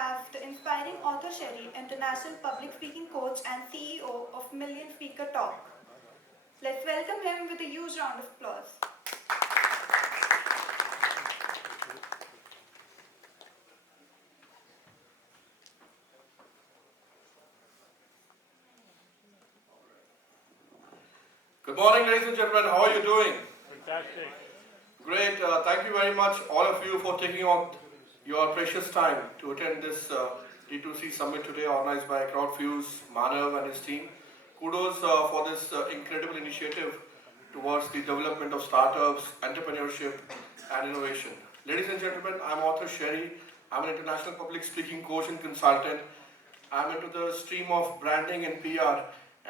have the inspiring author Sherry, international public speaking coach and CEO of Million Speaker Talk. Let's welcome him with a huge round of applause. Good morning, ladies and gentlemen. How are you doing? Fantastic. Great. Thank you very much, all of you, for taking out your precious time to attend this D2C summit today, organized by Crowdfuez, Manav and his team. Kudos for this incredible initiative towards the development of startups, entrepreneurship, and innovation. Ladies and gentlemen, I'm author Sherry. I'm an international public speaking coach and consultant. I'm into the stream of branding and PR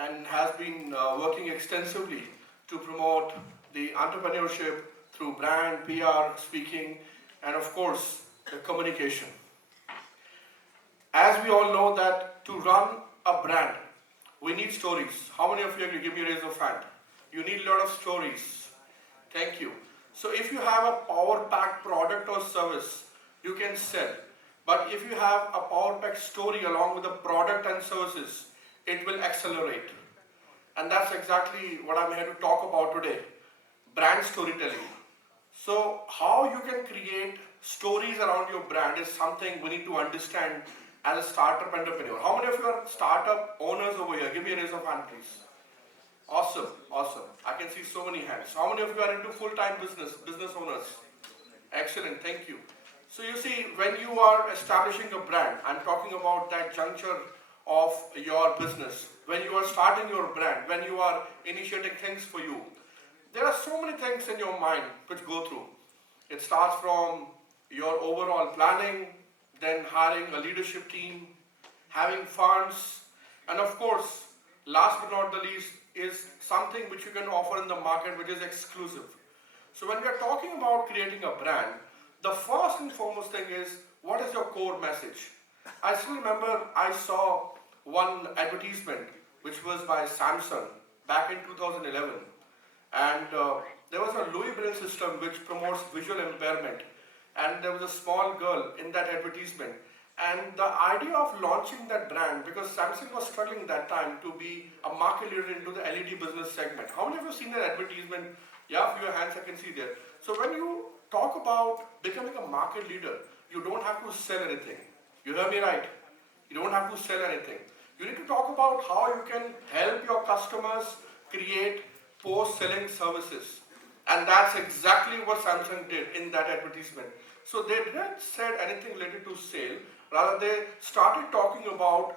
and has been working extensively to promote the entrepreneurship through brand, PR, speaking, and of course, the communication. As we all know that to run a brand, we need stories. How many of you can give me a raise of hand? You need a lot of stories. Thank you. So if you have a power-packed product or service, you can sell. But if you have a power-packed story along with the product and services, it will accelerate. And that's exactly what I'm here to talk about today, brand storytelling. So how you can create stories around your brand is something we need to understand as a startup entrepreneur. How many of you are startup owners over here? Give me a raise of hand, please. Awesome, awesome. I can see so many hands. How many of you are into full-time business owners? Excellent, thank you. So you see, when you are establishing a brand, I'm talking about that juncture of your business. When you are starting your brand, when you are initiating things for you, there are so many things in your mind which go through. It starts from your overall planning, then hiring a leadership team, having funds, and of course, last but not the least, is something which you can offer in the market which is exclusive. So when we are talking about creating a brand, the first and foremost thing is, what is your core message? I still remember I saw one advertisement which was by Samsung back in 2011, and there was a Louis Braille system which promotes visual impairment, and there was a small girl in that advertisement, and the idea of launching that brand, because Samsung was struggling that time to be a market leader into the LED business segment. How many of you have seen that advertisement? Yeah, for your hands I can see there. So when you talk about becoming a market leader, you don't have to sell anything. You hear me right? You don't have to sell anything. You need to talk about how you can help your customers create post-selling services. And that's exactly what Samsung did in that advertisement. So they didn't say anything related to sale, rather they started talking about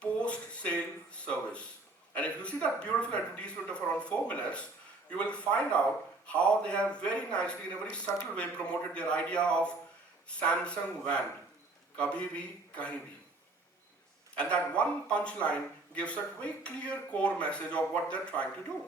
post-sale service. And if you see that beautiful advertisement of around 4 minutes, you will find out how they have very nicely, in a very subtle way, promoted their idea of Samsung van, kabhi bhi, kahin bhi. And that one punchline gives a very clear core message of what they're trying to do.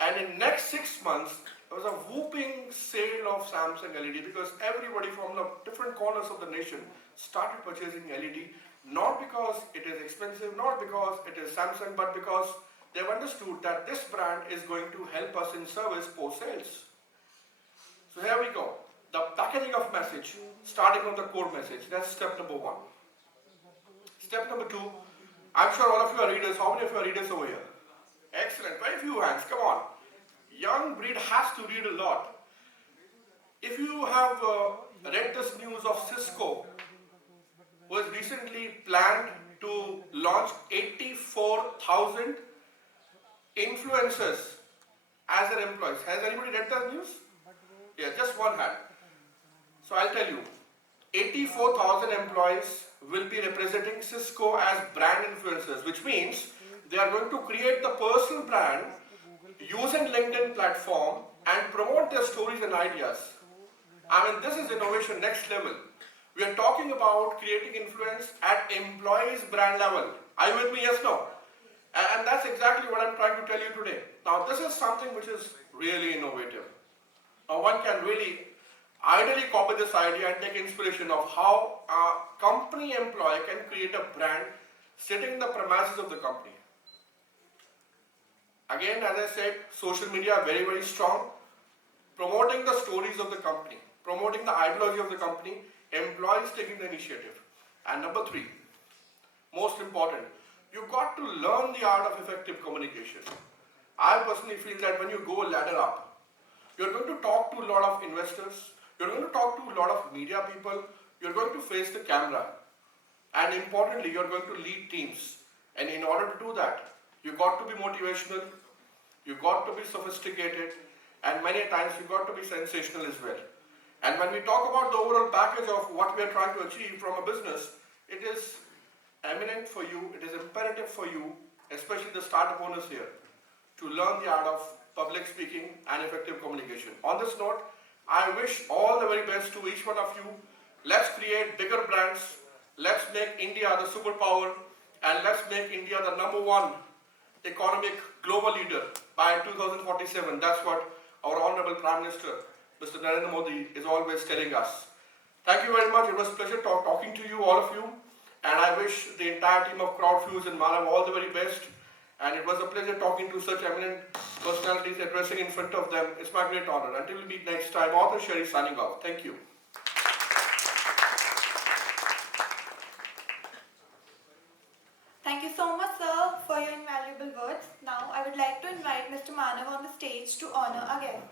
And in next 6 months, there was a whooping sale of Samsung LED because everybody from the different corners of the nation started purchasing LED, not because it is expensive, not because it is Samsung, but because they've understood that this brand is going to help us in service post-sales. So here we go. The packaging of message, starting from the core message. That's step number 1. Step number 2, I'm sure all of you are readers. How many of you are readers over here? Excellent. Very few hands. Come on. Young breed has to read a lot. If you have read this news of Cisco, who has recently planned to launch 84,000 influencers as their employees. Has anybody read that news? Yeah, just one hand. So I'll tell you, 84,000 employees will be representing Cisco as brand influencers, which means they are going to create the personal brand using LinkedIn platform and promote their stories and ideas. I mean, this is innovation next level. We are talking about creating influence at employees brand level. Are you with me? Yes, no? And that's exactly what I'm trying to tell you today. Now, this is something which is really innovative. Now, one can really ideally copy this idea and take inspiration of how a company employee can create a brand sitting in the premises of the company. Again, as I said, social media are very, very strong. Promoting the stories of the company, promoting the ideology of the company, employees taking the initiative. And number 3, most important, you got to learn the art of effective communication. I personally feel that when you go a ladder up, you're going to talk to a lot of investors, you're going to talk to a lot of media people, you're going to face the camera, and importantly, you're going to lead teams. And in order to do that, you got to be motivational, you got to be sophisticated, and many times you got to be sensational as well. And when we talk about the overall package of what we are trying to achieve from a business, it is eminent for you, it is imperative for you, especially the startup owners here, to learn the art of public speaking and effective communication. On this note, I wish all the very best to each one of you. Let's create bigger brands, let's make India the superpower, and let's make India the #1 economic global leader by 2047. That's what our Honorable Prime Minister, Mr. Narendra Modi, is always telling us. Thank you very much. It was a pleasure talking to you, all of you. And I wish the entire team of Crowdfuez and Manav all the very best. And it was a pleasure talking to such eminent personalities, addressing in front of them. It's my great honor. Until we meet next time, Author Sherry signing off. Thank you. Thank you so much, sir, for your invaluable words. Now, I would like to invite Mr. Manav on the stage to honor our guest.